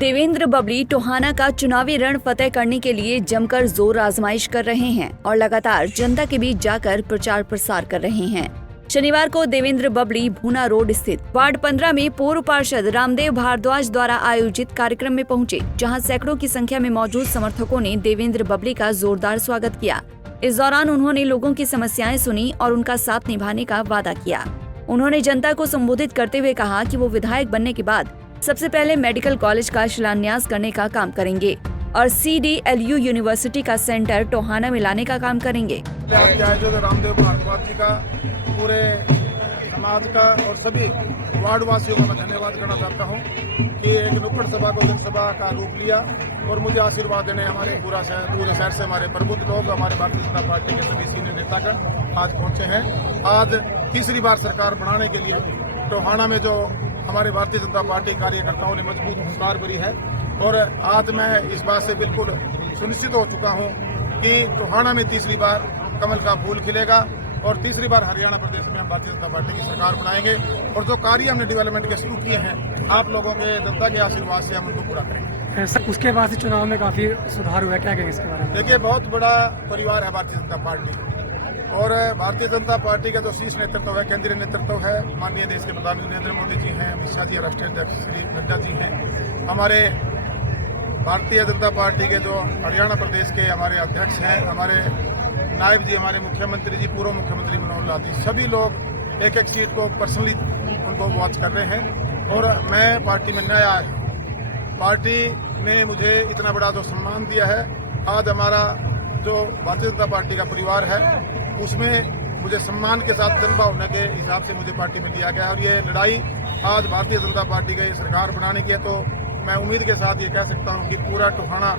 देवेंद्र बबली टोहाना का चुनावी रण फतेह करने के लिए जमकर जोर आजमाइश कर रहे हैं और लगातार जनता के बीच जाकर प्रचार प्रसार कर रहे हैं। शनिवार को देवेंद्र बबली भूना रोड स्थित वार्ड 15 में पूर्व पार्षद रामदेव भारद्वाज द्वारा आयोजित कार्यक्रम में पहुंचे, जहां सैकड़ों की संख्या में मौजूद समर्थकों ने देवेंद्र बबली का जोरदार स्वागत किया। इस दौरान उन्होंने लोगों की समस्याएं सुनी और उनका साथ निभाने का वादा किया। उन्होंने जनता को संबोधित करते हुए कहा कि वो विधायक बनने के बाद सबसे पहले मेडिकल कॉलेज का शिलान्यास करने का काम करेंगे और CDLU यूनिवर्सिटी का सेंटर टोहाना में लाने का काम करेंगे। रामदेव भारद्वाज जी का, पूरे समाज का और सभी वार्ड वासियों का मैं धन्यवाद करना चाहता हूं कि एक नुक्कड़ सभा को जनसभा का रूप लिया और मुझे आशीर्वाद देने हमारे पूरे शहर से हमारे प्रबुद्ध लोग, हमारे भारतीय जनता पार्टी के सभी सीनियर नेतागण आज पहुंचे हैं। आज तीसरी बार सरकार बनाने के लिए टोहाना में जो हमारे भारतीय जनता पार्टी कार्यकर्ताओं ने मजबूत हंकार भरी है और आज मैं इस बात से बिल्कुल सुनिश्चित हो चुका हूं कि टोहाना में तीसरी बार कमल का फूल खिलेगा और तीसरी बार हरियाणा प्रदेश में हम भारतीय जनता पार्टी की सरकार बनाएंगे और जो कार्य हमने डेवलपमेंट के शुरू किए हैं आप लोगों के जनता के आशीर्वाद से हम उनको पूरा करेंगे। उसके बाद चुनाव में काफी सुधार हुआ, क्या कहेंगे इसके बारे में? देखिए, बहुत बड़ा परिवार है भारतीय जनता पार्टी और भारतीय जनता पार्टी का जो शीर्ष नेतृत्व है, केंद्रीय नेतृत्व है, माननीय देश के प्रधानमंत्री नरेंद्र मोदी जी हैं, अमित शाह जी राष्ट्रीय अध्यक्ष श्री नड्डा जी हैं, हमारे भारतीय जनता पार्टी के जो हरियाणा प्रदेश के हमारे अध्यक्ष हैं, हमारे नायब जी, हमारे मुख्यमंत्री जी, पूर्व मुख्यमंत्री मनोहर लाल जी, सभी लोग एक एक सीट को पर्सनली उनको वॉच कर रहे हैं और मैं पार्टी में नया आया, पार्टी ने मुझे इतना बड़ा जो सम्मान दिया है, आज हमारा जो भारतीय जनता पार्टी का परिवार है उसमें मुझे सम्मान के साथ जनभावना के हिसाब से मुझे पार्टी में दिया गया और ये लड़ाई आज भारतीय जनता पार्टी की सरकार बनाने की है। तो मैं उम्मीद के साथ ये कह सकता हूँ कि पूरा टोहाना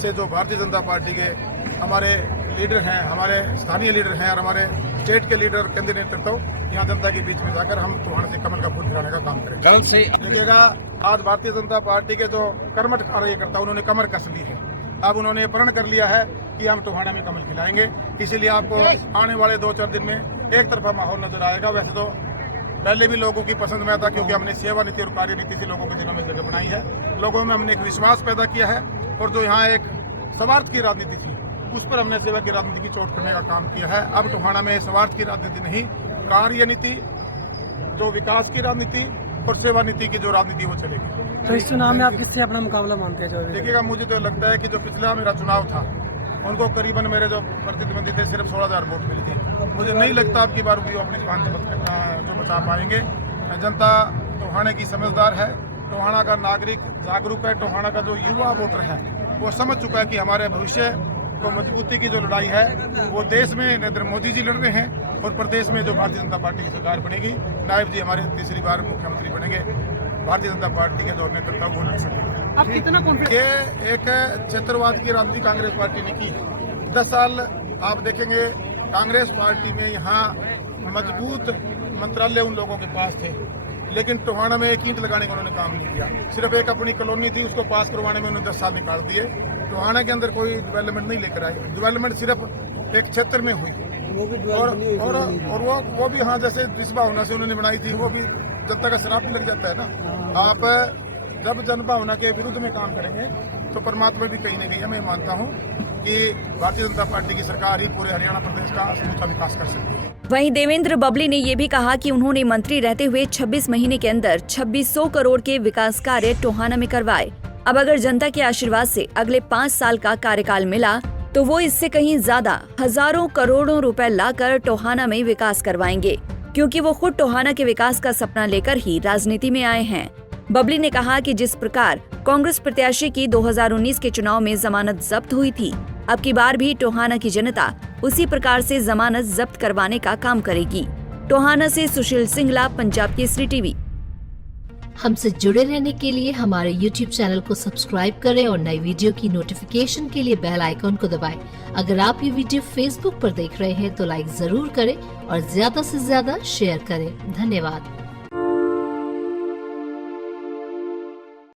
से जो भारतीय जनता पार्टी के हमारे लीडर हैं, हमारे स्थानीय लीडर हैं और हमारे स्टेट के लीडर, केंद्रीय नेतृत्व, यहाँ जनता के बीच में जाकर हम टोहाना से कमल का फूल खिलाने का काम करेंगे। कल से देखिएगा, आज भारतीय जनता पार्टी के जो कर्मठ कार्यकर्ता उन्होंने कमर कस ली है, अब उन्होंने प्रण कर लिया है कि हम टोहाना में कमल खिलाएंगे। इसीलिए आपको आने वाले 2-4 दिन में एक तरफा माहौल नजर आएगा। वैसे तो पहले भी लोगों की पसंद में था क्योंकि हमने सेवा नीति और कार्य नीति से लोगों के दिलों में जगह बनाई है, लोगों में हमने एक विश्वास पैदा किया है और जो यहाँ एक स्वार्थ की राजनीति थी उस पर हमने सेवा की राजनीति की चोट करने का काम किया है। अब टोहाना में स्वार्थ की राजनीति नहीं, कार्य नीति, जो विकास की राजनीति और सेवा नीति की जो राजनीति वो चलेगी। तो इस चुनाव में आप किससे अपना मुकाबला मानते हैं? देखिएगा, मुझे तो लगता है कि जो पिछला मेरा चुनाव था उनको करीबन मेरे जो प्रतिद्वंदी थे सिर्फ 16,000 वोट मिली थी। मुझे नहीं लगता अब की बार भी वो अपनी दुकान से बता पाएंगे। जनता टोहाना की समझदार है, टोहाना का नागरिक जागरूक है, टोहाना का जो युवा वोटर है वो समझ चुका है कि हमारे भविष्य को मजबूती की जो लड़ाई है वो देश में नरेंद्र मोदी जी लड़ रहे हैं और प्रदेश में जो भारतीय जनता पार्टी की सरकार बनेगी, नायब जी हमारे तीसरी बार मुख्यमंत्री बनेंगे, भारतीय जनता पार्टी के जो नेतृत्व वो लड़ सकेंगे। आप कितना कॉन्फिडेंस? ये एक क्षेत्रवाद की राजनीति कांग्रेस पार्टी ने की है। 10 साल आप देखेंगे कांग्रेस पार्टी में यहाँ मजबूत मंत्रालय उन लोगों के पास थे, लेकिन टोहाना में एक ईंट लगाने का उन्होंने काम नहीं किया। सिर्फ एक अपनी कॉलोनी थी, उसको पास करवाने में उन्होंने 10 साल निकाल दिए। टोहाना के अंदर कोई डेवलपमेंट नहीं लेकर आए, डेवलपमेंट सिर्फ एक क्षेत्र में हुई और वो भी हाँ जैसे जिस भावना से उन्होंने बनाई थी वो भी जनता का शराब भी लग जाता है ना। आप जब जनभावना के विरुद्ध में काम करेंगे तो परमात्मा भी कहीं न कहीं, मैं मानता हूँ कि भारतीय जनता पार्टी की सरकार ही पूरे हरियाणा प्रदेश का समूचा विकास कर सकती है। वहीं देवेंद्र बबली ने ये भी कहा कि उन्होंने मंत्री रहते हुए 26 महीने के अंदर 2600 करोड़ के विकास कार्य टोहाना में करवाए। अब अगर जनता के आशीर्वाद से अगले 5 साल का कार्यकाल मिला तो वो इससे कहीं ज्यादा हजारों करोड़ों रुपए लाकर टोहाना में विकास करवाएंगे, क्योंकि वो खुद टोहाना के विकास का सपना लेकर ही राजनीति में आए हैं। बबली ने कहा कि जिस प्रकार कांग्रेस प्रत्याशी की 2019 के चुनाव में जमानत जब्त हुई थी, अब की बार भी टोहाना की जनता उसी प्रकार से जमानत जब्त करवाने का काम करेगी। टोहाना से सुशील सिंगला, पंजाब केसरी टीवी। हमसे जुड़े रहने के लिए हमारे YouTube चैनल को सब्सक्राइब करें और नई वीडियो की नोटिफिकेशन के लिए बेल आइकॉन को दबाएं। अगर आप ये वीडियो Facebook पर देख रहे हैं तो लाइक जरूर करें और ज्यादा से ज्यादा शेयर करें। धन्यवाद।